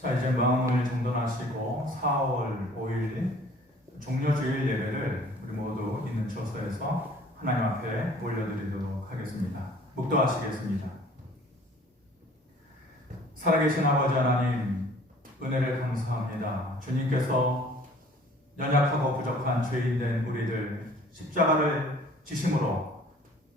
자, 이제 마음을 정돈하시고 4월 5일 종료주일 예배를 우리 모두 있는 처소에서 하나님 앞에 올려드리도록 하겠습니다. 묵도하시겠습니다. 살아계신 아버지 하나님, 은혜를 감사합니다. 주님께서 연약하고 부족한 죄인된 우리들 십자가를 지심으로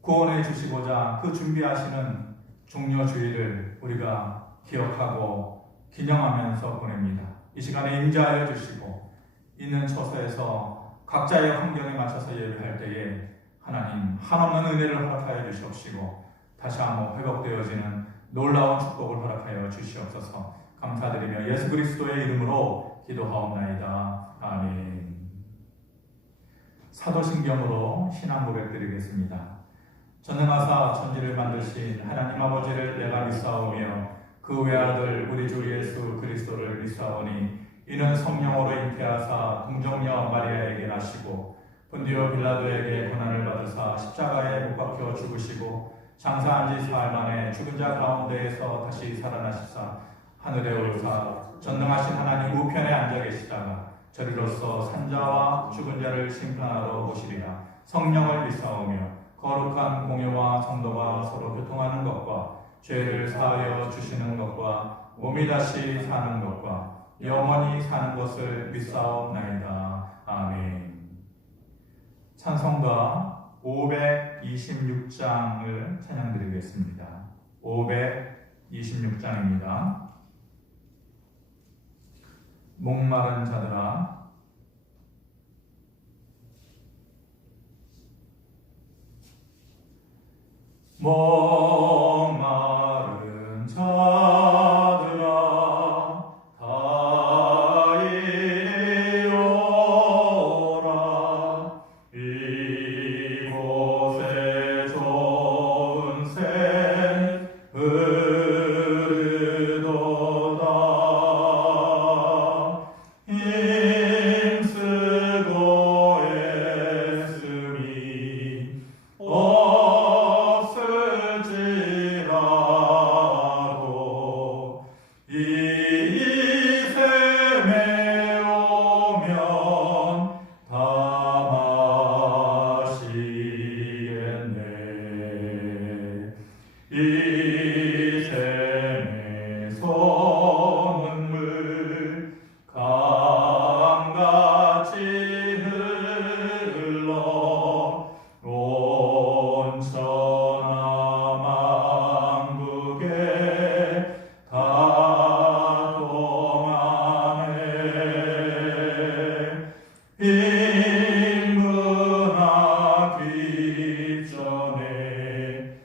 구원해 주시고자 그 준비하시는 종료주일을 우리가 기억하고 기념하면서 보냅니다. 이 시간에 임재하여 주시고 있는 처소에서 각자의 환경에 맞춰서 예배할 때에 하나님 한없는 은혜를 허락하여 주시옵시고 다시 한번 회복되어지는 놀라운 축복을 허락하여 주시옵소서. 감사드리며 예수 그리스도의 이름으로 기도하옵나이다. 아멘. 사도신경으로 신앙 고백 드리겠습니다. 전능하사 천지를 만드신 하나님 아버지를 내가 믿사오며 그 외아들 우리 주 예수 그리스도를 믿사오니 이는 성령으로 잉태하사 동정녀 마리아에게 나시고 본디오 빌라도에게 고난을 받으사 십자가에 못 박혀 죽으시고 장사한 지 사흘 만에 죽은 자 가운데에서 다시 살아나시사 하늘에 오르사 전능하신 하나님 우편에 앉아 계시다가 저리로서 산자와 죽은 자를 심판하러 오시리라. 성령을 믿사오며 거룩한 공유와 성도가 서로 교통하는 것과 죄를 사하여 주시는 것과 몸이 다시 사는 것과 영원히 사는 것을 믿사옵나이다. 아멘. 찬송가 526장을 찬양드리겠습니다. 526장입니다. 목마른 자들아 목마른 자들아 다 이리 오라. 이곳에 좋은 샘 흐르도다. 힘쓰고 애쓰니 이 샘의 소문물 강같이 흘러 온 천하만국에 다 동하네. 빈문하기 전에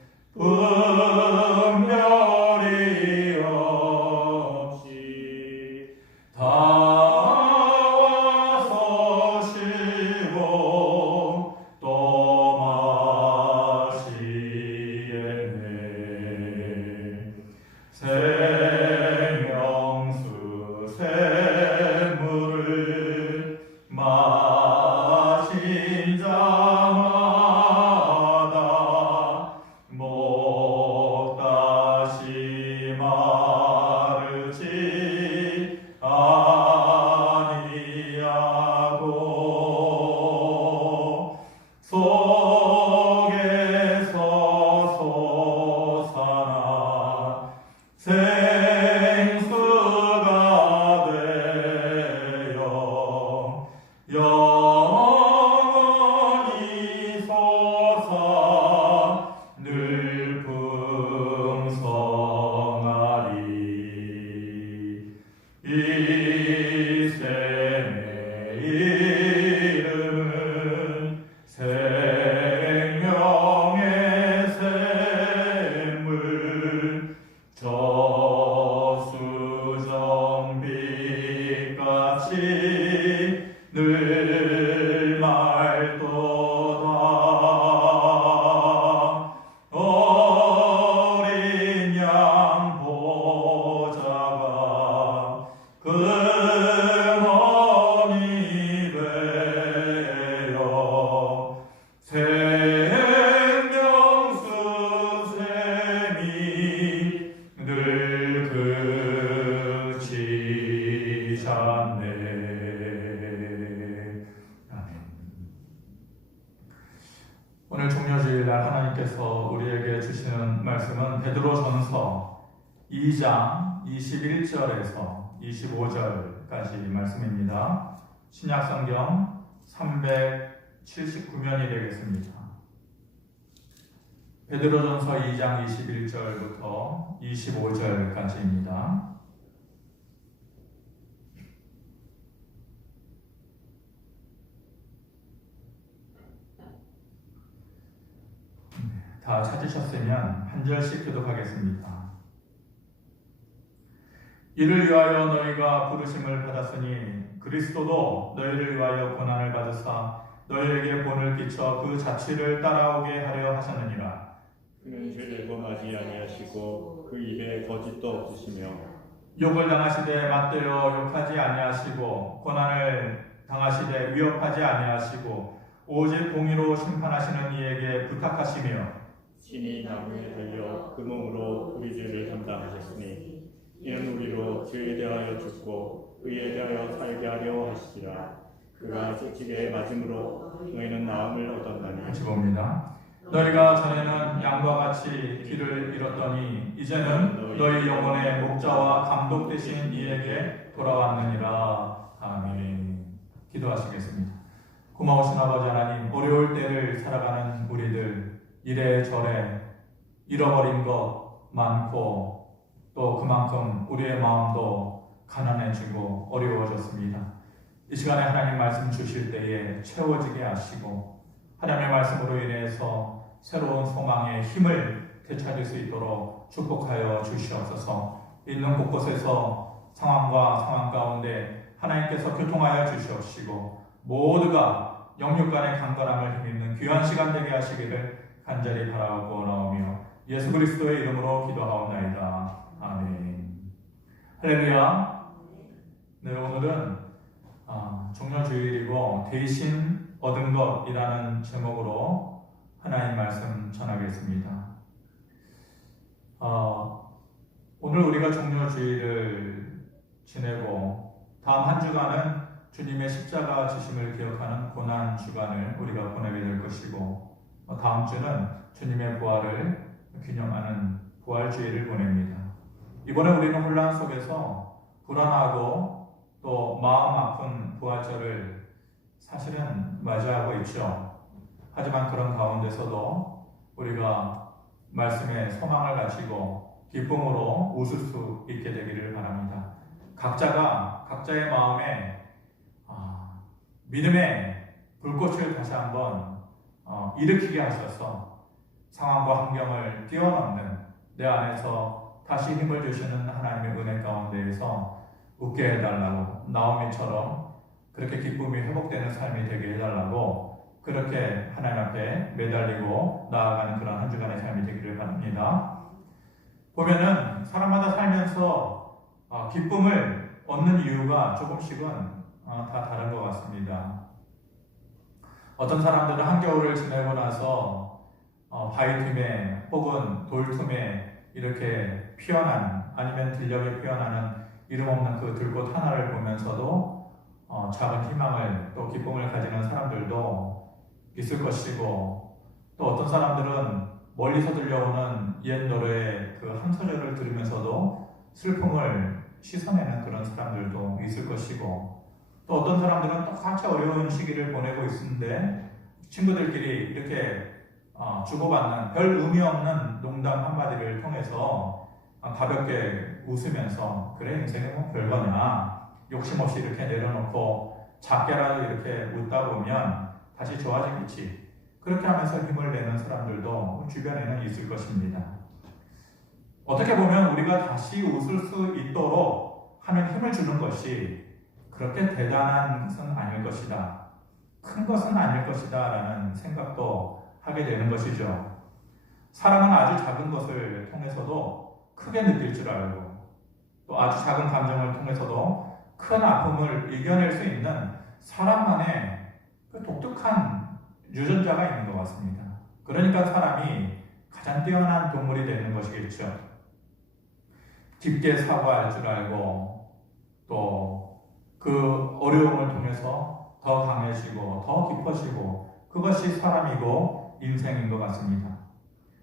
분별이 없이 2장 21절에서 25절까지 말씀입니다. 신약성경 379면이 되겠습니다. 베드로전서 2장 21절부터 25절까지입니다. 다 찾으셨으면 한 절씩 교독하겠습니다. 이를 위하여 너희가 부르심을 받았으니 그리스도도 너희를 위하여 고난을 받으사 너희에게 본을 끼쳐 그 자취를 따라오게 하려 하셨느니라. 그는 죄를 범하지 아니하시고 그 입에 거짓도 없으시며 욕을 당하시되 맞대어 욕하지 아니하시고 고난을 당하시되 위협하지 아니하시고 오직 공의로 심판하시는 이에게 부탁하시며 친히 나무에 달려 그 몸으로 우리 죄를 담당하셨으니 이는 우리로 죄에 대하여 죽고 의에 대하여 살게 하려 하시리라. 그가 채찍에 맞음으로 너희는 나음을 얻었나니. 같이 봅니다. 너희가 전에는 양과 같이 길을 잃었더니 이제는 너희 영혼의 목자와 감독 되신 이에게 돌아왔느니라. 아멘. 기도하시겠습니다. 고마우신 아버지 하나님, 어려울 때를 살아가는 우리들 이래저래 잃어버린 것 많고 또 그만큼 우리의 마음도 가난해지고 어려워졌습니다. 이 시간에 하나님 말씀 주실 때에 채워지게 하시고 하나님의 말씀으로 인해서 새로운 소망의 힘을 되찾을 수 있도록 축복하여 주시옵소서. 있는 곳곳에서 상황 가운데 하나님께서 교통하여 주시옵시고 모두가 영육 간의 강건함을 힘입는 귀한 시간 되게 하시기를 간절히 바라고 나오며 예수 그리스도의 이름으로 기도하옵나이다. 아멘. 할렐루야. 네, 오늘은 종료주일이고 대신 얻은 것이라는 제목으로 하나님 말씀 전하겠습니다. 오늘 우리가 종료주일을 지내고 다음 한 주간은 주님의 십자가 지심을 기억하는 고난 주간을 우리가 보내게 될 것이고 다음 주는 주님의 부활을 기념하는 부활주일을 보냅니다. 이번에 우리는 혼란 속에서 불안하고 또 마음 아픈 부활절을 사실은 맞이하고 있죠. 하지만 그런 가운데서도 우리가 말씀에 소망을 가지고 기쁨으로 웃을 수 있게 되기를 바랍니다. 각자가 각자의 마음에 믿음의 불꽃을 다시 한번 일으키게 하셔서 상황과 환경을 뛰어넘는 내 안에서 다시 힘을 주시는 하나님의 은혜 가운데에서 웃게 해달라고, 나오미처럼 그렇게 기쁨이 회복되는 삶이 되게 해달라고, 그렇게 하나님 앞에 매달리고 나아가는 그런 한 주간의 삶이 되기를 바랍니다. 보면은 사람마다 살면서 기쁨을 얻는 이유가 조금씩은 다 다른 것 같습니다. 어떤 사람들은 한겨울을 지내고 나서 바위 틈에 혹은 돌 틈에 이렇게 피어난, 아니면 들녘에 피어나는 이름 없는 그 들꽃 하나를 보면서도 작은 희망을 또 기쁨을 가지는 사람들도 있을 것이고, 또 어떤 사람들은 멀리서 들려오는 옛 노래의 그 한 소절을 들으면서도 슬픔을 씻어내는 그런 사람들도 있을 것이고, 또 어떤 사람들은 똑같이 어려운 시기를 보내고 있는데 친구들끼리 이렇게 주고받는 별 의미 없는 농담 한마디를 통해서 가볍게 웃으면서 그래 인생은 뭐 별거냐, 욕심 없이 이렇게 내려놓고 작게라도 이렇게 웃다 보면 다시 좋아지겠지, 그렇게 하면서 힘을 내는 사람들도 주변에는 있을 것입니다. 어떻게 보면 우리가 다시 웃을 수 있도록 하는 힘을 주는 것이 그렇게 대단한 것은 아닐 것이다, 큰 것은 아닐 것이다 라는 생각도 하게 되는 것이죠. 사람은 아주 작은 것을 통해서도 크게 느낄 줄 알고, 또 아주 작은 감정을 통해서도 큰 아픔을 이겨낼 수 있는 사람만의 그 독특한 유전자가 있는 것 같습니다. 그러니까 사람이 가장 뛰어난 동물이 되는 것이겠죠. 깊게 사과할 줄 알고, 또 그 어려움을 통해서 더 강해지고 더 깊어지고, 그것이 사람이고 인생인 것 같습니다.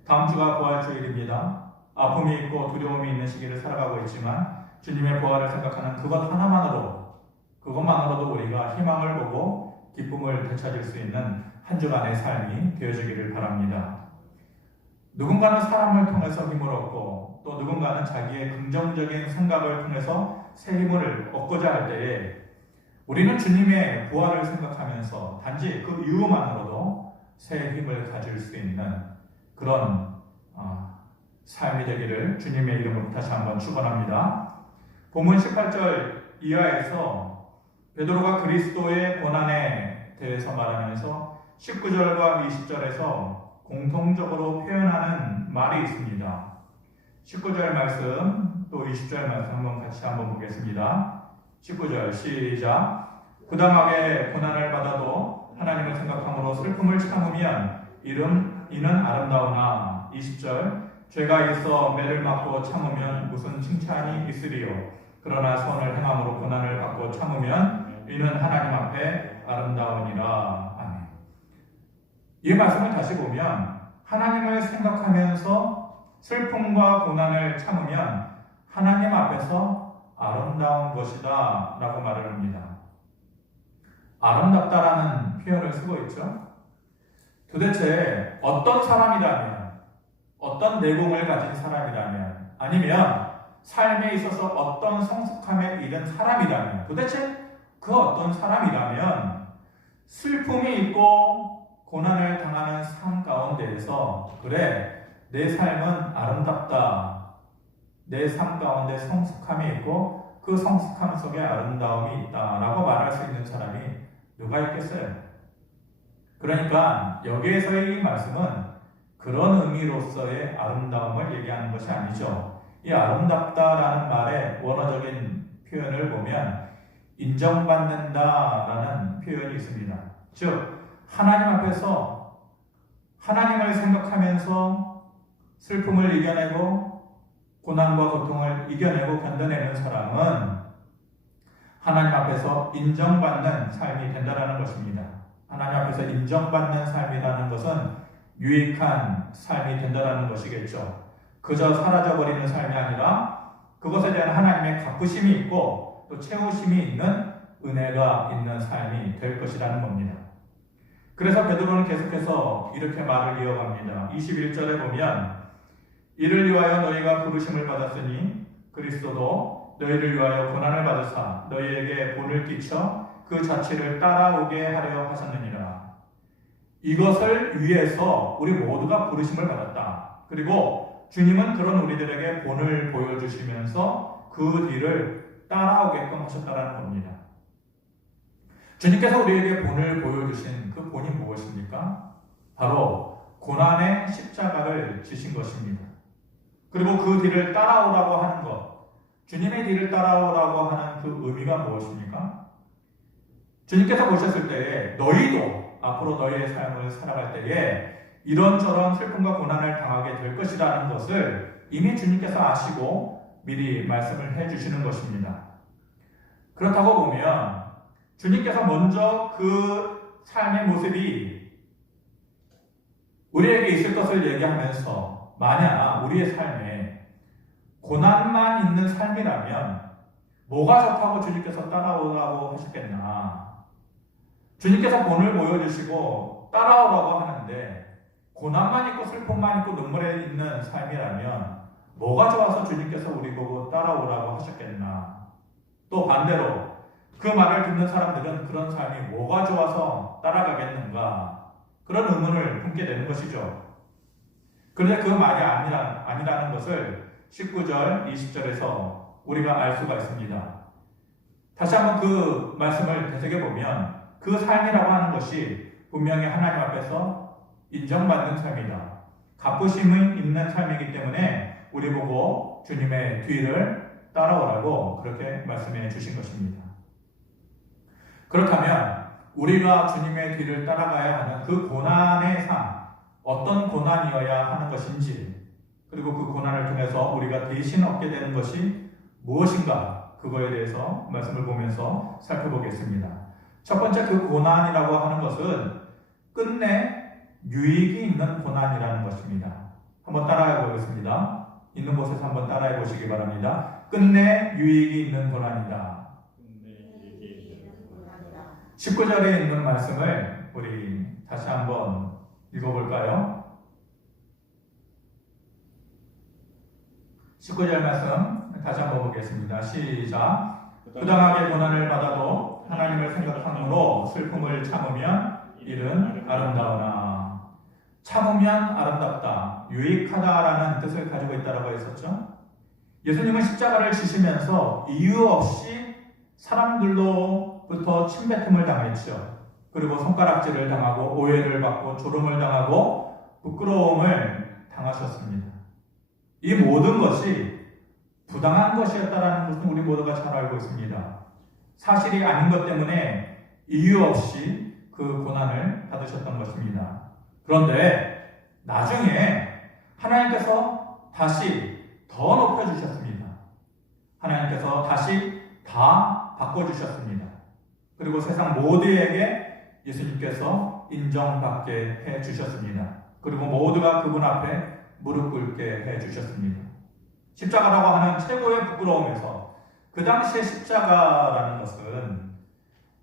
다음 주가 부활주일입니다. 아픔이 있고 두려움이 있는 시기를 살아가고 있지만 주님의 부활을 생각하는 그것만으로도 우리가 희망을 보고 기쁨을 되찾을 수 있는 한 주간의 삶이 되어지기를 바랍니다. 누군가는 사람을 통해서 힘을 얻고 또 누군가는 자기의 긍정적인 생각을 통해서 새 힘을 얻고자 할 때에 우리는 주님의 부활을 생각하면서 단지 그 이유만으로도 새 힘을 가질 수 있는 그런 삶이 되기를 주님의 이름으로 다시 한번 축원합니다. 본문 18절 이하에서 베드로가 그리스도의 고난에 대해서 말하면서 19절과 20절에서 공통적으로 표현하는 말이 있습니다. 19절 말씀 또 20절 말씀 같이 한번 보겠습니다. 19절 시작. 부당하게 고난을 받아도 하나님을 생각함으로 슬픔을 참으면 이는 아름다우나 20절 죄가 있어 매를 맞고 참으면 무슨 칭찬이 있으리요. 그러나 선을 행함으로 고난을 받고 참으면 이는 하나님 앞에 아름다우니라. 아멘. 이 말씀을 다시 보면 하나님을 생각하면서 슬픔과 고난을 참으면 하나님 앞에서 아름다운 것이다 라고 말을 합니다. 아름답다라는 표현을 쓰고 있죠. 도대체 어떤 사람이라면, 어떤 내공을 가진 사람이라면, 아니면 삶에 있어서 어떤 성숙함에 이른 사람이라면, 도대체 그 어떤 사람이라면 슬픔이 있고 고난을 당하는 삶 가운데에서 그래, 내 삶은 아름답다, 내 삶 가운데 성숙함이 있고 그 성숙함 속에 아름다움이 있다라고 말할 수 있는 사람이 누가 있겠어요? 그러니까 여기에서의 이 말씀은 그런 의미로서의 아름다움을 얘기하는 것이 아니죠. 이 아름답다라는 말의 원어적인 표현을 보면 인정받는다라는 표현이 있습니다. 즉 하나님 앞에서 하나님을 생각하면서 슬픔을 이겨내고 고난과 고통을 이겨내고 견뎌내는 사람은 하나님 앞에서 인정받는 삶이 된다는 것입니다. 하나님 앞에서 인정받는 삶이라는 것은 유익한 삶이 된다는 것이겠죠. 그저 사라져버리는 삶이 아니라 그것에 대한 하나님의 갚으심이 있고 또 채우심이 있는 은혜가 있는 삶이 될 것이라는 겁니다. 그래서 베드로는 계속해서 이렇게 말을 이어갑니다. 21절에 보면 이를 위하여 너희가 부르심을 받았으니 그리스도도 너희를 위하여 고난을 받으사 너희에게 본을 끼쳐 그 자취를 따라오게 하려 하셨느니라. 이것을 위해서 우리 모두가 부르심을 받았다. 그리고 주님은 그런 우리들에게 본을 보여주시면서 그 뒤를 따라오게끔 하셨다는 겁니다. 주님께서 우리에게 본을 보여주신 그 본이 무엇입니까? 바로 고난의 십자가를 지신 것입니다. 그리고 그 뒤를 따라오라고 하는 것, 주님의 뒤를 따라오라고 하는 그 의미가 무엇입니까? 주님께서 보셨을 때에 너희도 앞으로 너희의 삶을 살아갈 때에 이런저런 슬픔과 고난을 당하게 될 것이라는 것을 이미 주님께서 아시고 미리 말씀을 해주시는 것입니다. 그렇다고 보면 주님께서 먼저 그 삶의 모습이 우리에게 있을 것을 얘기하면서 만약 우리의 삶에 고난만 있는 삶이라면 뭐가 좋다고 주님께서 따라오라고 하셨겠나? 주님께서 본을 보여주시고 따라오라고 하는데 고난만 있고 슬픔만 있고 눈물에 있는 삶이라면 뭐가 좋아서 주님께서 우리 보고 따라오라고 하셨겠나? 또 반대로 그 말을 듣는 사람들은 그런 삶이 뭐가 좋아서 따라가겠는가? 그런 의문을 품게 되는 것이죠. 그런데 그 말이 아니라는 것을 19절, 20절에서 우리가 알 수가 있습니다. 다시 한번 그 말씀을 되새겨보면 그 삶이라고 하는 것이 분명히 하나님 앞에서 인정받는 삶이다. 갚으심이 있는 삶이기 때문에 우리 보고 주님의 뒤를 따라오라고 그렇게 말씀해 주신 것입니다. 그렇다면 우리가 주님의 뒤를 따라가야 하는 그 고난의 삶, 어떤 고난이어야 하는 것인지, 그리고 그 고난을 통해서 우리가 대신 얻게 되는 것이 무엇인가, 그거에 대해서 말씀을 보면서 살펴보겠습니다. 첫 번째 그 고난이라고 하는 것은 끝내 유익이 있는 고난이라는 것입니다. 한번 따라해 보겠습니다. 있는 곳에서 한번 따라해 보시기 바랍니다. 끝내 유익이 있는 고난이다. 19절에 있는 말씀을 우리 다시 한번 읽어볼까요? 19절 말씀 다시 한번 보겠습니다. 시작. 부당하게 고난을 받아도 하나님을 생각함으로 슬픔을 참으면 이는 아름다우나. 참으면 아름답다, 유익하다라는 뜻을 가지고 있다고 했었죠. 예수님은 십자가를 지시면서 이유 없이 사람들로부터 침뱉음을 당했죠. 그리고 손가락질을 당하고 오해를 받고 조롱을 당하고 부끄러움을 당하셨습니다. 이 모든 것이 부당한 것이었다는 것은 우리 모두가 잘 알고 있습니다. 사실이 아닌 것 때문에 이유 없이 그 고난을 받으셨던 것입니다. 그런데 나중에 하나님께서 다시 더 높여주셨습니다. 하나님께서 다시 다 바꿔주셨습니다. 그리고 세상 모두에게 예수님께서 인정받게 해주셨습니다. 그리고 모두가 그분 앞에 무릎 꿇게 해주셨습니다. 십자가라고 하는 최고의 부끄러움에서 그 당시에 십자가라는 것은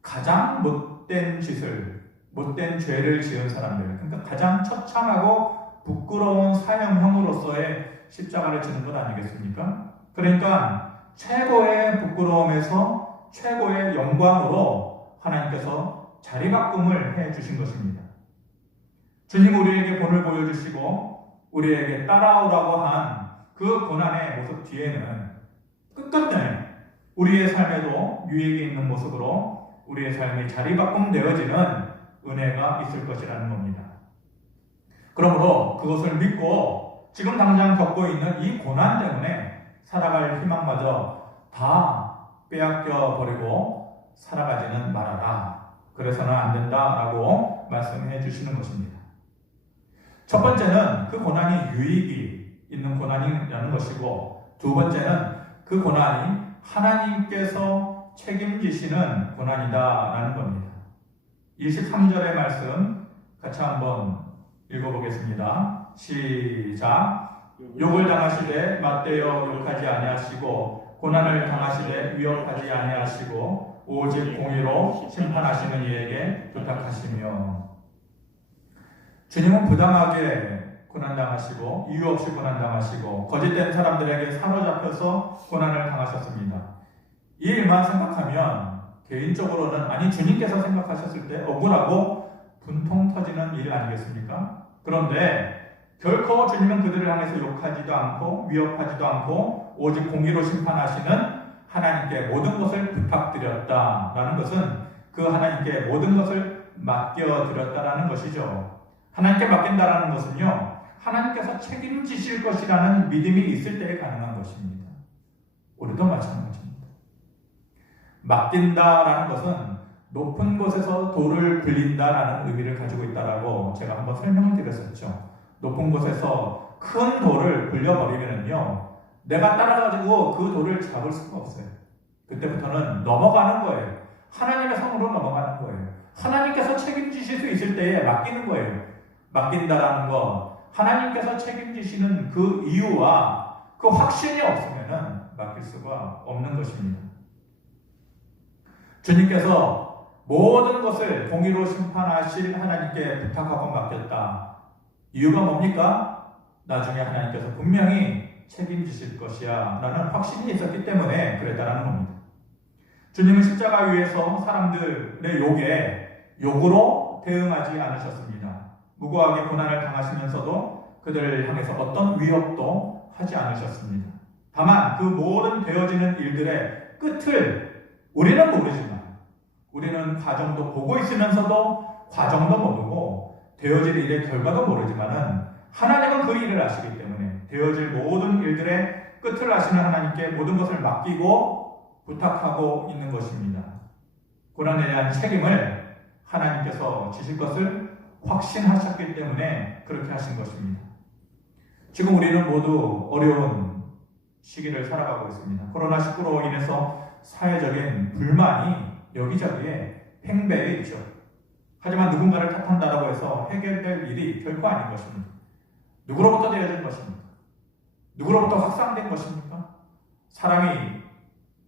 가장 못된 죄를 지은 사람들, 그러니까 가장 처참하고 부끄러운 사형형으로서의 십자가를 지는 것 아니겠습니까? 그러니까 최고의 부끄러움에서 최고의 영광으로 하나님께서 자리바꿈을 해주신 것입니다. 주님 우리에게 본을 보여주시고 우리에게 따라오라고 한 그 고난의 모습 뒤에는 끝끝내 우리의 삶에도 유익이 있는 모습으로 우리의 삶이 자리바꿈되어지는 은혜가 있을 것이라는 겁니다. 그러므로 그것을 믿고 지금 당장 겪고 있는 이 고난 때문에 살아갈 희망마저 다 빼앗겨 버리고 살아가지는 말아라. 그래서는 안 된다라고 말씀해 주시는 것입니다. 첫 번째는 그 고난이 유익이 있는 고난이라는 것이고, 두 번째는 그 고난이 하나님께서 책임지시는 고난이다라는 겁니다. 23절의 말씀 같이 한번 읽어보겠습니다. 시작. 욕을 당하시되 맞대어 욕하지 아니하시고 고난을 당하시되 위협하지 아니하시고 오직 공의로 심판하시는 이에게 부탁하시며. 주님은 부당하게 고난당하시고 이유 없이 고난당하시고 거짓된 사람들에게 사로잡혀서 고난을 당하셨습니다. 이 일만 생각하면 개인적으로는, 아니 주님께서 생각하셨을 때 억울하고 분통 터지는 일 아니겠습니까? 그런데 결코 주님은 그들을 향해서 욕하지도 않고 위협하지도 않고 오직 공의로 심판하시는 하나님께 모든 것을 부탁드렸다라는 것은 그 하나님께 모든 것을 맡겨드렸다라는 것이죠. 하나님께 맡긴다라는 것은요, 하나님께서 책임지실 것이라는 믿음이 있을 때에 가능한 것입니다. 우리도 마찬가지입니다. 맡긴다라는 것은 높은 곳에서 돌을 굴린다라는 의미를 가지고 있다라고 제가 한번 설명을 드렸었죠. 높은 곳에서 큰 돌을 굴려버리면요, 내가 따라가지고 그 돌을 잡을 수가 없어요. 그때부터는 넘어가는 거예요. 하나님의 성으로 넘어가는 거예요. 하나님께서 책임지실 수 있을 때에 맡기는 거예요. 맡긴다라는 것, 하나님께서 책임지시는 그 이유와 그 확신이 없으면 맡길 수가 없는 것입니다. 주님께서 모든 것을 공의로 심판하실 하나님께 부탁하고 맡겼다. 이유가 뭡니까? 나중에 하나님께서 분명히 책임지실 것이야 라는 확신이 있었기 때문에 그랬다는 겁니다. 주님은 십자가 위에서 사람들의 욕으로 대응하지 않으셨습니다. 무고하게 고난을 당하시면서도 그들을 향해서 어떤 위협도 하지 않으셨습니다. 다만 그 모든 되어지는 일들의 끝을 우리는 모르지만, 우리는 과정도 보고 있으면서도 과정도 모르고 되어질 일의 결과도 모르지만은 하나님은 그 일을 아시기 때문에 되어질 모든 일들의 끝을 아시는 하나님께 모든 것을 맡기고 부탁하고 있는 것입니다. 고난에 대한 책임을 하나님께서 지실 것을 확신하셨기 때문에 그렇게 하신 것입니다. 지금 우리는 모두 어려운 시기를 살아가고 있습니다. 코로나19로 인해서 사회적인 불만이 여기저기에 팽배해 있죠. 하지만 누군가를 탓한다고 해서 해결될 일이 결코 아닌 것입니다. 누구로부터 되어진 것입니까? 누구로부터 확산된 것입니까? 사람이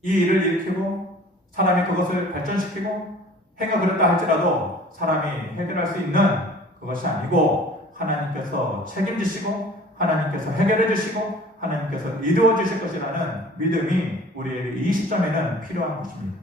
이 일을 일으키고 사람이 그것을 발전시키고 행여 그랬다 할지라도 사람이 해결할 수 있는 그것이 아니고 하나님께서 책임지시고 하나님께서 해결해 주시고 하나님께서 이루어 주실 것이라는 믿음이 우리에게 이 시점에는 필요한 것입니다.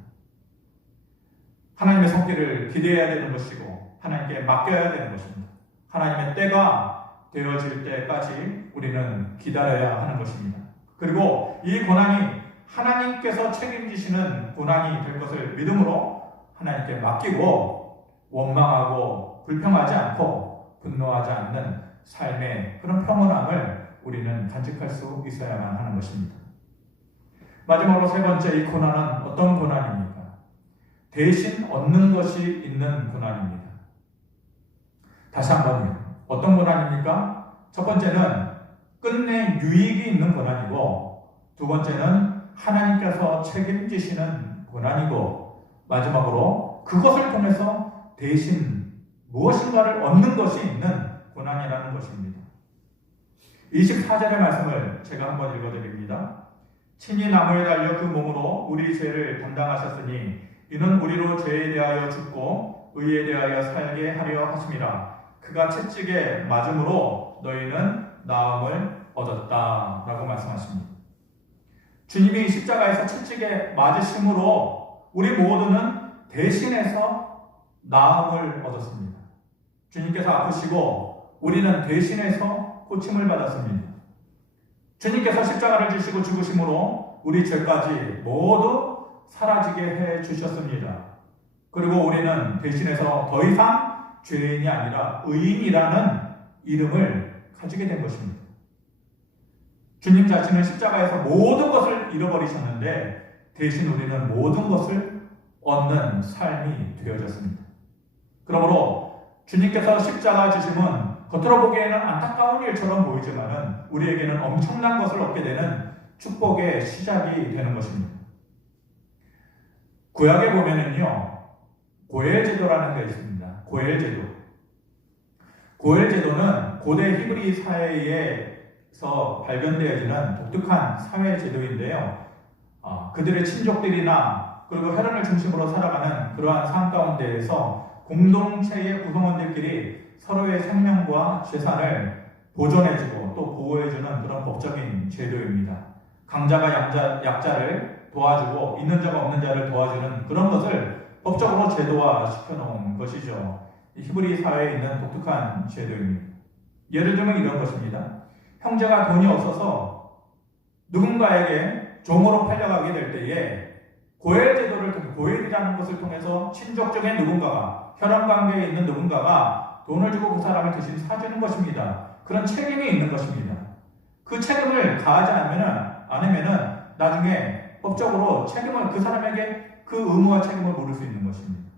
하나님의 손길을 기대해야 되는 것이고 하나님께 맡겨야 되는 것입니다. 하나님의 때가 되어질 때까지 우리는 기다려야 하는 것입니다. 그리고 이 고난이 하나님께서 책임지시는 고난이 될 것을 믿음으로 하나님께 맡기고 원망하고 불평하지 않고 분노하지 않는 삶의 그런 평온함을 우리는 간직할 수 있어야만 하는 것입니다. 마지막으로 세 번째, 이 고난은 어떤 고난입니까? 대신 얻는 것이 있는 고난입니다. 다시 한번요. 어떤 고난입니까? 첫 번째는 끝내 유익이 있는 고난이고, 두 번째는 하나님께서 책임지시는 고난이고, 마지막으로 그것을 통해서 대신 무엇인가를 얻는 것이 있는 고난이라는 것입니다. 24절의 말씀을 제가 한번 읽어드립니다. 친히 나무에 달려 그 몸으로 우리 죄를 담당하셨으니 이는 우리로 죄에 대하여 죽고 의에 대하여 살게 하려 하심이라. 그가 채찍에 맞음으로 너희는 나음을 얻었다 라고 말씀하십니다. 주님이 십자가에서 채찍에 맞으심으로 우리 모두는 대신해서 나음을 얻었습니다. 주님께서 아프시고 우리는 대신해서 고침을 받았습니다. 주님께서 십자가를 지시고 죽으심으로 우리 죄까지 모두 사라지게 해 주셨습니다. 그리고 우리는 대신해서 더 이상 죄인이 아니라 의인이라는 이름을 가지게 된 것입니다. 주님 자신은 십자가에서 모든 것을 잃어버리셨는데 대신 우리는 모든 것을 얻는 삶이 되어졌습니다. 그러므로 주님께서 십자가 지심은 겉으로 보기에는 안타까운 일처럼 보이지만 우리에게는 엄청난 것을 얻게 되는 축복의 시작이 되는 것입니다. 구약에 보면은요, 고엘제도라는 게 있습니다. 고엘제도. 고엘제도는 고대 히브리 사회에서 발견되어지는 독특한 사회제도인데요. 그들의 친족들이나 그리고 혈연을 중심으로 살아가는 그러한 삶 가운데에서 공동체의 구성원들끼리 서로의 생명과 재산을 보존해주고 또 보호해주는 그런 법적인 제도입니다. 강자가 약자를 도와주고 있는 자가 없는 자를 도와주는 그런 것을 법적으로 제도화 시켜놓은 것이죠. 히브리 사회에 있는 독특한 제도입니다. 예를 들면 이런 것입니다. 형제가 돈이 없어서 누군가에게 종으로 팔려가게 될 때에 고엘 제도를 통해, 고엘이라는 것을 통해서 친족 중에 누군가가, 혈연 관계에 있는 누군가가 돈을 주고 그 사람을 대신 사주는 것입니다. 그런 책임이 있는 것입니다. 그 책임을 다하지 않으면은 나중에 법적으로 책임을 그 사람에게 그 의무와 책임을 물을 수 있는 것입니다.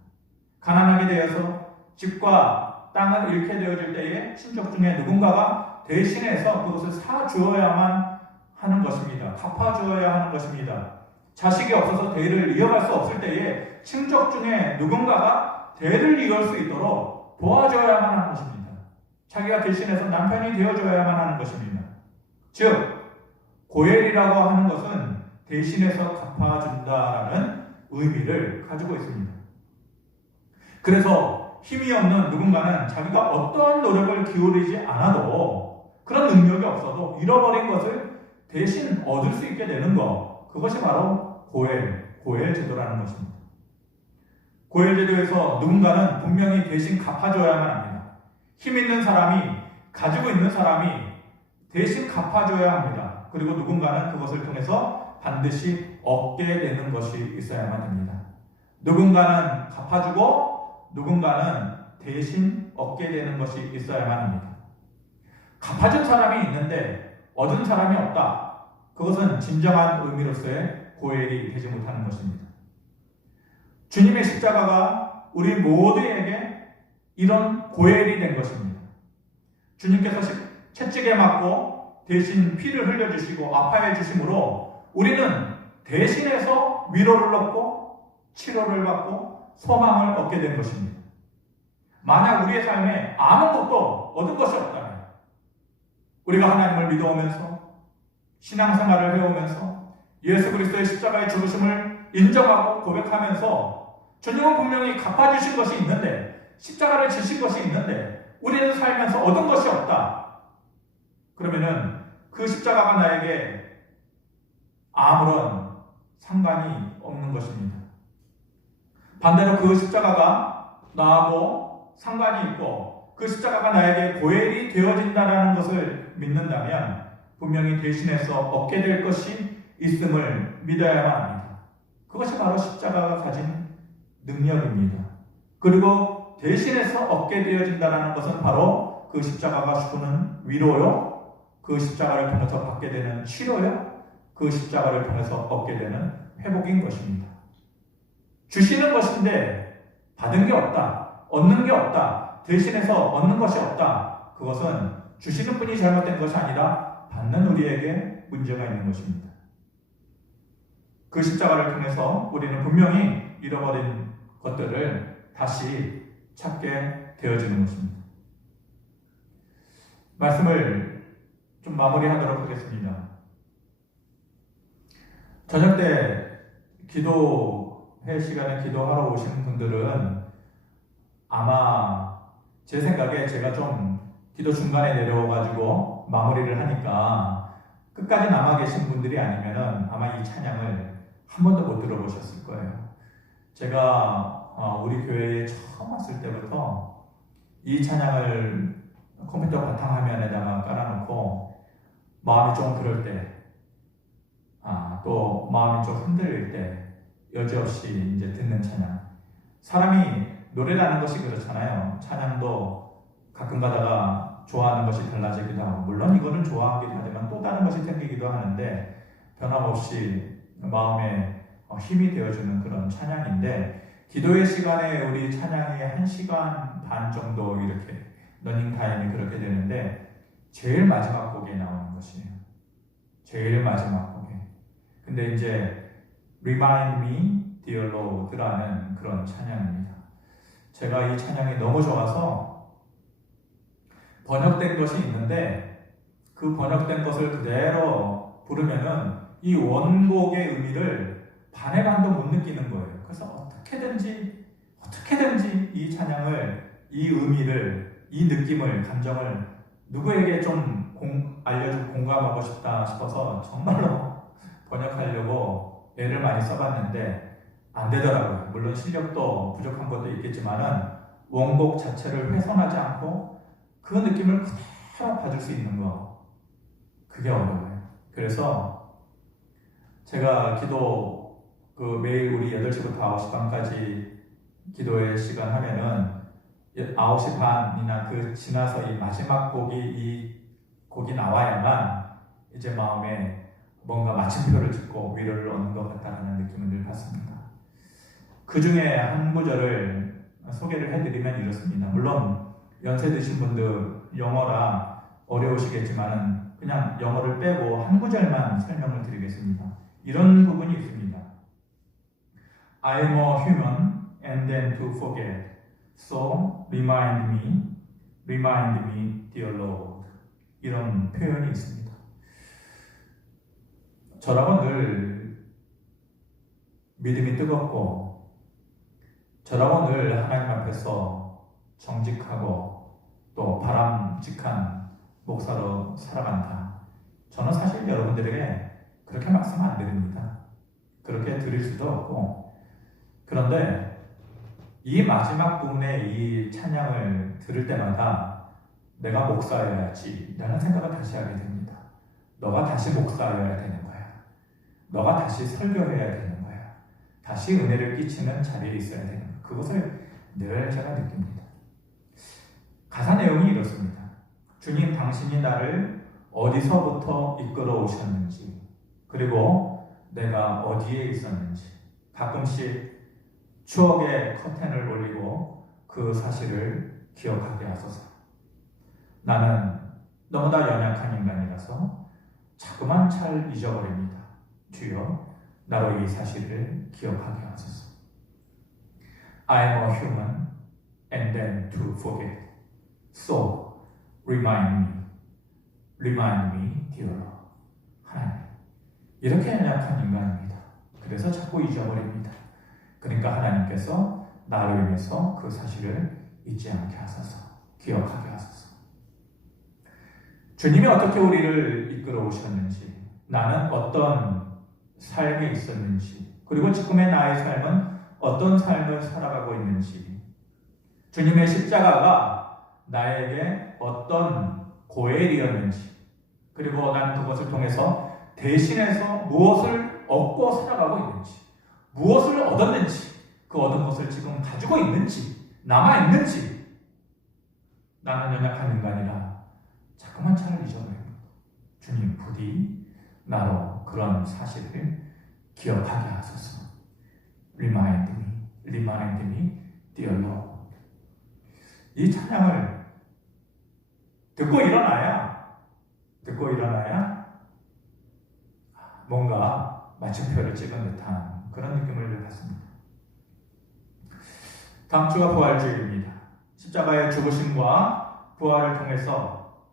가난하게 되어서 집과 땅을 잃게 되어질 때에 친족 중에 누군가가 대신해서 그것을 사주어야만 하는 것입니다. 갚아주어야 하는 것입니다. 자식이 없어서 대를 이어갈 수 없을 때에 친족 중에 누군가가 대를 이을 수 있도록 도와줘야만 하는 것입니다. 자기가 대신해서 남편이 되어줘야만 하는 것입니다. 즉 고엘이라고 하는 것은 대신해서 갚아준다라는 의미를 가지고 있습니다. 그래서 힘이 없는 누군가는 자기가 어떠한 노력을 기울이지 않아도 그런 능력이 없어도 잃어버린 것을 대신 얻을 수 있게 되는 것, 그것이 바로 고엘 제도라는 것입니다. 고엘 제도에서 누군가는 분명히 대신 갚아줘야만 합니다. 힘 있는 사람이, 가지고 있는 사람이 대신 갚아줘야 합니다. 그리고 누군가는 그것을 통해서 반드시 얻게 되는 것이 있어야만 합니다. 누군가는 갚아주고 누군가는 대신 얻게 되는 것이 있어야만 합니다. 갚아준 사람이 있는데 얻은 사람이 없다. 그것은 진정한 의미로서의 고엘이 되지 못하는 것입니다. 주님의 십자가가 우리 모두에게 이런 고엘이 된 것입니다. 주님께서 채찍에 맞고 대신 피를 흘려주시고 아파해 주심으로 우리는 대신해서 위로를 얻고 치료를 받고 소망을 얻게 된 것입니다. 만약 우리의 삶에 아무것도 얻은 것이 없다면, 우리가 하나님을 믿어오면서 신앙생활을 해오면서 예수 그리스도의 십자가의 죽으심을 인정하고 고백하면서 주님은 분명히 갚아주신 것이 있는데, 십자가를 지신 것이 있는데 우리는 살면서 얻은 것이 없다. 그러면은 그 십자가가 나에게 아무런 상관이 없는 것입니다. 반대로 그 십자가가 나하고 상관이 있고 그 십자가가 나에게 고엘이 되어진다는 것을 믿는다면 분명히 대신해서 얻게 될 것이 있음을 믿어야만 합니다. 그것이 바로 십자가가 가진 능력입니다. 그리고 대신해서 얻게 되어진다는 것은 바로 그 십자가가 주는 위로요, 그 십자가를 통해서 받게 되는 치료요, 그 십자가를 통해서 얻게 되는 회복인 것입니다. 주시는 것인데 받은 게 없다, 얻는 게 없다, 대신해서 얻는 것이 없다. 그것은 주시는 분이 잘못된 것이 아니라 받는 우리에게 문제가 있는 것입니다. 그 십자가를 통해서 우리는 분명히 잃어버린 것들을 다시 찾게 되어지는 것입니다. 말씀을 좀 마무리하도록 하겠습니다. 저녁 때 기도회 시간에 기도하러 오신 분들은 아마 제 생각에 제가 좀 기도 중간에 내려와가지고 마무리를 하니까 끝까지 남아 계신 분들이 아니면은 아마 이 찬양을 한 번도 못 들어보셨을 거예요. 제가 우리 교회에 처음 왔을 때부터 이 찬양을 컴퓨터 바탕화면에다가 깔아놓고 마음이 좀 그럴 때, 또 마음이 좀 흔들릴 때 여지없이 이제 듣는 찬양. 사람이 노래라는 것이 그렇잖아요. 찬양도 가끔 가다가 좋아하는 것이 달라지기도 하고, 물론 이거는 좋아하기도 하지만 또 다른 것이 생기기도 하는데 변함없이 마음에 힘이 되어주는 그런 찬양인데, 기도의 시간에 우리 찬양이 1시간 반 정도 이렇게 러닝타임이 그렇게 되는데 제일 마지막 곡에 나오는 것이에요. 제일 마지막 곡에. 근데 이제 Remind Me, Dear Lord라는 그런 찬양입니다. 제가 이 찬양이 너무 좋아서 번역된 것이 있는데 그 번역된 것을 그대로 부르면은 이 원곡의 의미를 반의 반도 못 느끼는 거예요. 그래서 어떻게든지 이 찬양을, 이 의미를, 이 느낌을, 감정을 누구에게 좀 알려주고 공감하고 싶다 싶어서 정말로 번역하려고 애를 많이 써봤는데 안 되더라고요. 물론 실력도 부족한 것도 있겠지만은 원곡 자체를 훼손하지 않고 그 느낌을 그대로 받을 수 있는 거, 그게 어려워요. 그래서 제가 기도 매일 우리 8시부터 9시 반까지 기도의 시간 하면은 9시 반이나 그 지나서 이 마지막 곡이 나와야만 이제 마음에 뭔가 마침표를 짓고 위로를 얻는 것 같다는 느낌을 늘 받습니다. 그 중에 한 구절을 소개를 해드리면 이렇습니다. 물론 연세 드신 분들 영어라 어려우시겠지만 그냥 영어를 빼고 한 구절만 설명을 드리겠습니다. 이런 부분이 있습니다. I am a human and then to forget. So remind me, dear Lord. 이런 표현이 있습니다. 저라고 늘 믿음이 뜨겁고 저라고 늘 하나님 앞에서 정직하고 또 바람직한 목사로 살아간다. 저는 사실 여러분들에게 그렇게 말씀 안 드립니다. 그렇게 드릴 수도 없고, 그런데 이 마지막 부분의 이 찬양을 들을 때마다 내가 목사여야지 라는 생각을 다시 하게 됩니다. 너가 다시 목사여야 되는 거야. 너가 다시 설교해야 되는 거야. 다시 은혜를 끼치는 자리에 있어야 되는 거야. 그것을 늘 제가 느낍니다. 가사 내용이 이렇습니다. 주님, 당신이 나를 어디서부터 이끌어 오셨는지, 그리고 내가 어디에 있었는지 가끔씩 추억의 커튼을 올리고 그 사실을 기억하게 하소서. 나는 너무나 연약한 인간이라서 자꾸만 잘 잊어버립니다. 주여, 나로 이 사실을 기억하게 하소서. I am a human and then to forget. So remind me, dear Lord. 하나님, 이렇게 연약한 인간입니다. 그래서 자꾸 잊어버립니다. 그러니까 하나님께서 나로 인해서 그 사실을 잊지 않게 하소서, 기억하게 하소서. 주님이 어떻게 우리를 이끌어 오셨는지, 나는 어떤 삶이 있었는지, 그리고 지금의 나의 삶은 어떤 삶을 살아가고 있는지, 주님의 십자가가 나에게 어떤 고엘이었는지, 그리고 나는 그것을 통해서 대신해서 무엇을 얻고 살아가고 있는지, 무엇을 얻었는지, 그 얻은 것을 지금 가지고 있는지, 남아있는지, 나는 연약한 인간이라 자꾸만 차를 잊어버립니다. 주님 부디 나로 그런 사실을 기억하게 하소서. Remind me, dear Lord. 이 찬양을 듣고 일어나야 뭔가 마침표를 찍은 듯한 그런 느낌을 받습니다. 다음 주가 부활주일입니다. 십자가의 죽으심과 부활을 통해서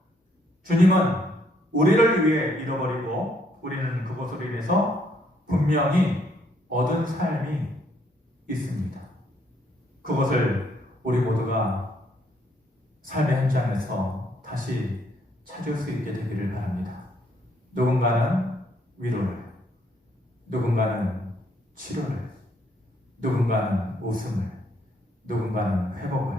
주님은 우리를 위해 잃어버리고 우리는 그것으로 인해서 분명히 얻은 삶이 있습니다. 그것을 우리 모두가 삶의 현장에서 다시 찾을 수 있게 되기를 바랍니다. 누군가는 위로를, 누군가는 치료를, 누군가는 웃음을, 누군가는 회복을,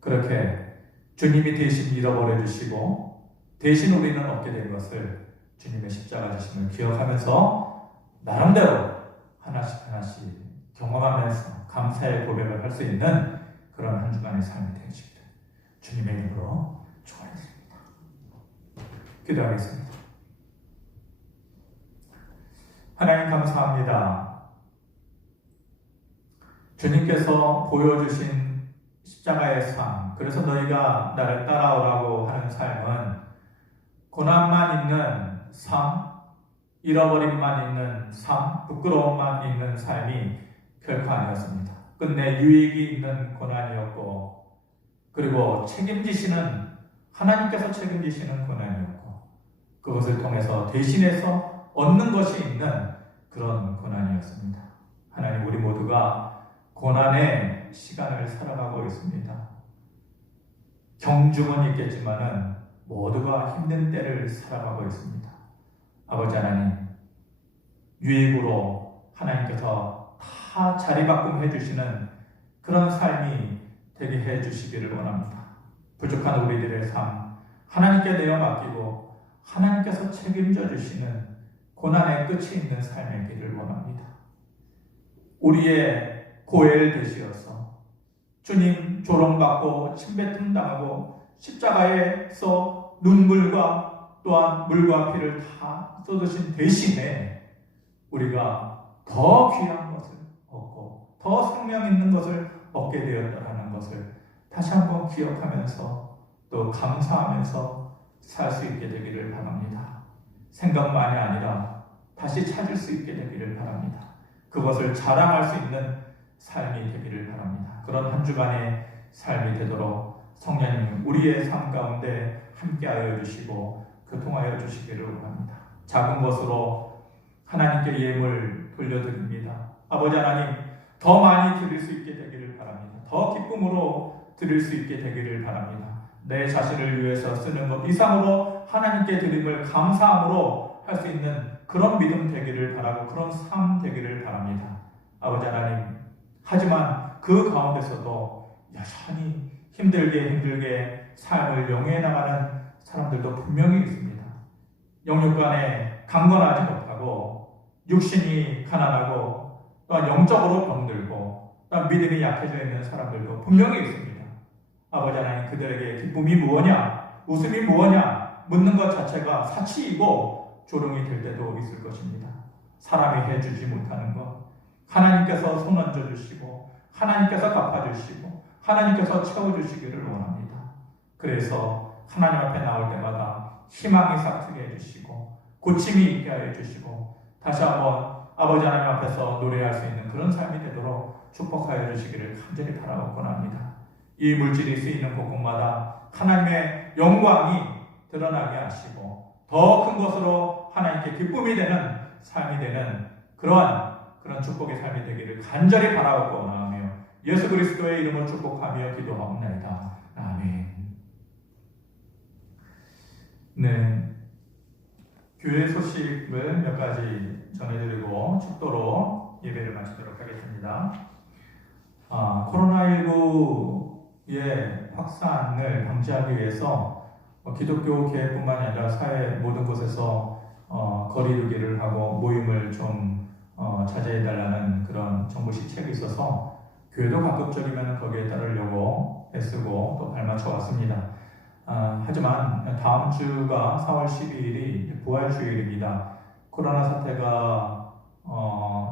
그렇게 주님이 대신 잃어버려 주시고 대신 우리는 얻게 된 것을 주님의 십자가 주심을 기억하면서 나름대로 하나씩 경험하면서 감사의 고백을 할 수 있는 그런 한 주간의 삶이 되시기를 주님의 이름으로 축원드립니다. 기도하겠습니다. 하나님 감사합니다. 주님께서 보여주신 십자가의 삶, 그래서 너희가 나를 따라오라고 하는 삶은 고난만 있는 삶, 잃어버림만 있는 삶, 부끄러움만 있는 삶이 결코 아니었습니다. 끝내 유익이 있는 고난이었고, 그리고 하나님께서 책임지시는 고난이었고, 그것을 통해서 대신해서 얻는 것이 있는 그런 고난이었습니다. 하나님, 우리 모두가 고난의 시간을 살아가고 있습니다. 경중은 있겠지만은 모두가 힘든 때를 살아가고 있습니다. 아버지 하나님, 유익으로 하나님께서 다 자리바꿈 해주시는 그런 삶이 되게 해주시기를 원합니다. 부족한 우리들의 삶, 하나님께 내어 맡기고 하나님께서 책임져 주시는 고난의 끝이 있는 삶의 길을 원합니다. 우리의 고엘 되시어서 주님 조롱받고 침뱉음 당하고 십자가에서 눈물과 또한 물과 피를 다 쏟으신 대신에 우리가 더 귀한 것을 얻고 더 생명 있는 것을 얻게 되었다라는 것을 다시 한번 기억하면서 또 감사하면서 살 수 있게 되기를 바랍니다. 생각만이 아니라 다시 찾을 수 있게 되기를 바랍니다. 그것을 자랑할 수 있는 삶이 되기를 바랍니다. 그런 한 주간의 삶이 되도록 성령님 우리의 삶 가운데 함께하여 주시고 교통하여 주시기를 원합니다. 작은 것으로 하나님께 예물 돌려드립니다. 아버지 하나님, 더 많이 드릴 수 있게 되기를 바랍니다. 더 기쁨으로 드릴 수 있게 되기를 바랍니다. 내 자신을 위해서 쓰는 것 이상으로 하나님께 드림을 감사함으로 할 수 있는 그런 믿음 되기를 바라고 그런 삶 되기를 바랍니다. 아버지 하나님, 하지만 그 가운데서도 여전히 힘들게 삶을 영위해 나가는 사람들도 분명히 있습니다. 영육간에 강건하지 못하고 육신이 가난하고 또한 영적으로 병들고 또한 믿음이 약해져 있는 사람들도 분명히 있습니다. 아버지 하나님, 그들에게 기쁨이 무엇냐, 웃음이 무엇냐 묻는 것 자체가 사치이고 조롱이 될 때도 있을 것입니다. 사람이 해주지 못하는 것, 하나님께서 손 얹어주시고 하나님께서 갚아주시고 하나님께서 채워주시기를 원합니다. 그래서 하나님 앞에 나올 때마다 희망이 싹트게 해주시고 고침이 있게 해주시고 다시 한번 아버지 하나님 앞에서 노래할 수 있는 그런 삶이 되도록 축복하여 주시기를 간절히 바라고 합니다. 이 물질이 쓰이는 곳곳마다 하나님의 영광이 드러나게 하시고 더 큰 것으로 하나님께 기쁨이 되는 삶이 되는 그런 축복의 삶이 되기를 간절히 바라고 나오며 예수 그리스도의 이름으로 축복하며 기도하옵나이다. 아멘. 네, 교회 소식을 몇 가지 전해드리고 축도로 예배를 마치도록 하겠습니다. 코로나19의 확산을 방지하기 위해서 기독교 계획뿐만 아니라 사회 모든 곳에서 거리두기를 하고 모임을 좀 자제해달라는 그런 정부 시책이 있어서 교회도 가급적이면 거기에 따르려고 애쓰고 또 발맞춰 왔습니다. 하지만 다음 주가 4월 12일이 부활주일입니다. 코로나 사태가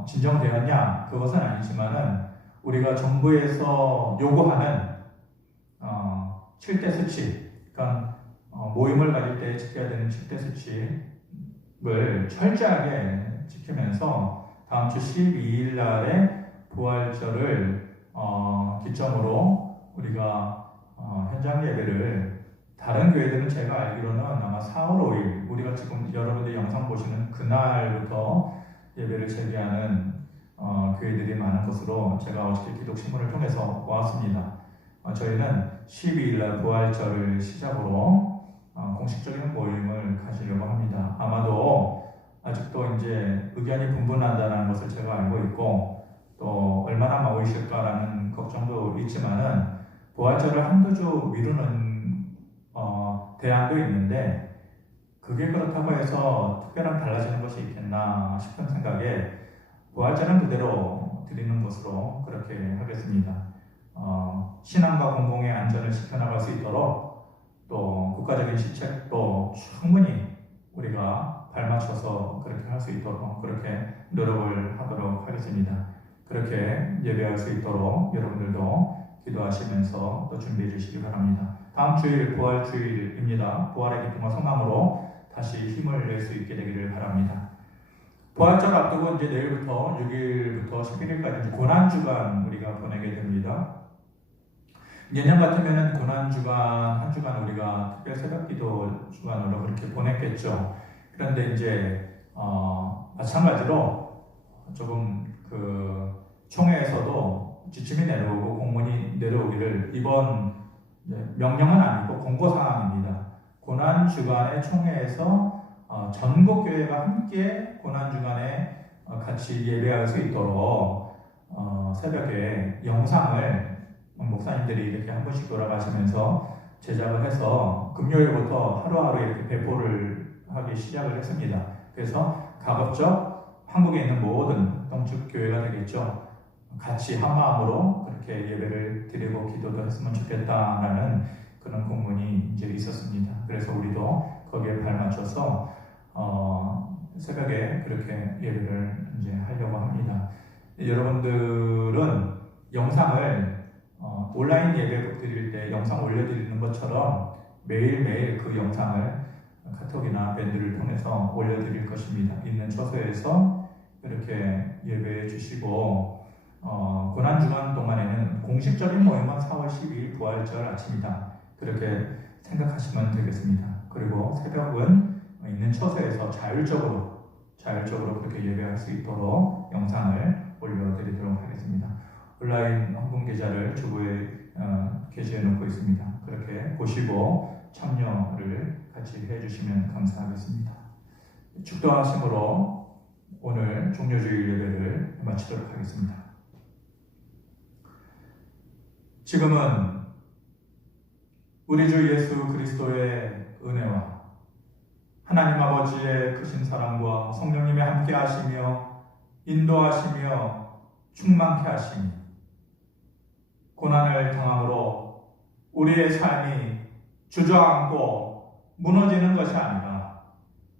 진정되었냐? 그것은 아니지만은 우리가 정부에서 요구하는 7대 수칙, 그러니까 모임을 가질 때 지켜야 되는 7대 수칙을 철저하게 지키면서 다음 주 12일 날에 부활절을 기점으로 우리가 현장 예배를 다른 교회들은 제가 알기로는 아마 4월 5일 우리가 지금 여러분들 영상 보시는 그날부터 예배를 재개하는 교회들이 많은 것으로 제가 어저께 기독신문을 통해서 보았습니다. 저희는 12일 날 부활절을 시작으로 공식적인 모임을 가지려고 합니다. 아마도 아직도 이제 의견이 분분한다는 것을 제가 알고 있고 또 얼마나 모이실까라는 걱정도 있지만은 부활절을 한두 주 미루는 대안도 있는데 그게 그렇다고 해서 특별한 달라지는 것이 있겠나 싶은 생각에 부활절은 그대로 드리는 것으로 그렇게 하겠습니다. 신앙과 공공의 안전을 지켜나갈 수 있도록 또 국가적인 시책도 충분히 우리가 발맞춰서 그렇게 할 수 있도록 그렇게 노력을 하도록 하겠습니다. 그렇게 예배할 수 있도록 여러분들도 기도하시면서 또 준비해 주시기 바랍니다. 다음 주일 부활주일입니다. 부활의 기쁨과 소망으로 다시 힘을 낼 수 있게 되기를 바랍니다. 부활절 앞두고 이제 내일부터 6일부터 11일까지 고난주간 우리가 보내게 됩니다. 예년 같으면은 고난주간 한 주간 우리가 특별 새벽기도 주간으로 그렇게 보냈겠죠. 그런데 이제 마찬가지로 조금 그 총회에서도 지침이 내려오고 공문이 내려오기를 이번 명령은 아니고 공고사항입니다. 고난주간의 총회에서 전국 교회가 함께 고난주간에 같이 예배할 수 있도록 새벽에 영상을 목사님들이 이렇게 한 번씩 돌아가시면서 제작을 해서 금요일부터 하루하루 이렇게 배포를 하기 시작을 했습니다. 그래서 가급적 한국에 있는 모든 동축 교회가 되겠죠. 같이 한 마음으로 그렇게 예배를 드리고 기도도 했으면 좋겠다라는 그런 공문이 이제 있었습니다. 그래서 우리도 거기에 발맞춰서 새벽에 그렇게 예배를 이제 하려고 합니다. 여러분들은 영상을 온라인 예배 드릴 때 영상 올려드리는 것처럼 매일매일 그 영상을 카톡이나 밴드를 통해서 올려드릴 것입니다. 있는 처소에서 이렇게 예배해 주시고 고난주간 동안에는 공식적인 모임은 4월 12일 부활절 아침이다. 그렇게 생각하시면 되겠습니다. 그리고 새벽은 있는 처소에서 자율적으로 그렇게 예배할 수 있도록 영상을 올려드리도록 하겠습니다. 온라인 헌금 계좌를 주부에 게시해 놓고 있습니다. 그렇게 보시고 참여를 같이 해주시면 감사하겠습니다. 축도하심으로 오늘 종료주일 예배를 마치도록 하겠습니다. 지금은 우리 주 예수 그리스도의 은혜와 하나님 아버지의 크신 사랑과 성령님의 함께 하시며 인도하시며 충만케 하시니 고난을 당함으로 우리의 삶이 주저앉고 무너지는 것이 아니라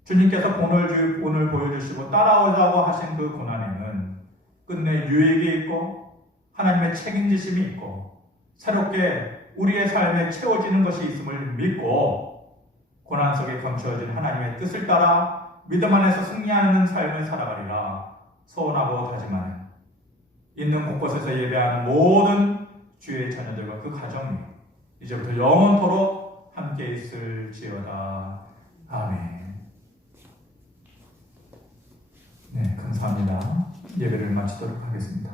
주님께서 본을 보여주시고 따라오자고 하신 그 고난에는 끝내 유익이 있고 하나님의 책임지심이 있고 새롭게 우리의 삶에 채워지는 것이 있음을 믿고 고난 속에 감추어진 하나님의 뜻을 따라 믿음 안에서 승리하는 삶을 살아가리라 소원하고 다짐하는 있는 곳곳에서 예배하는 모든 주의 자녀들과 그 가정이 이제부터 영원토록 함께 있을지어다. 아멘. 감사합니다. 예배를 마치도록 하겠습니다.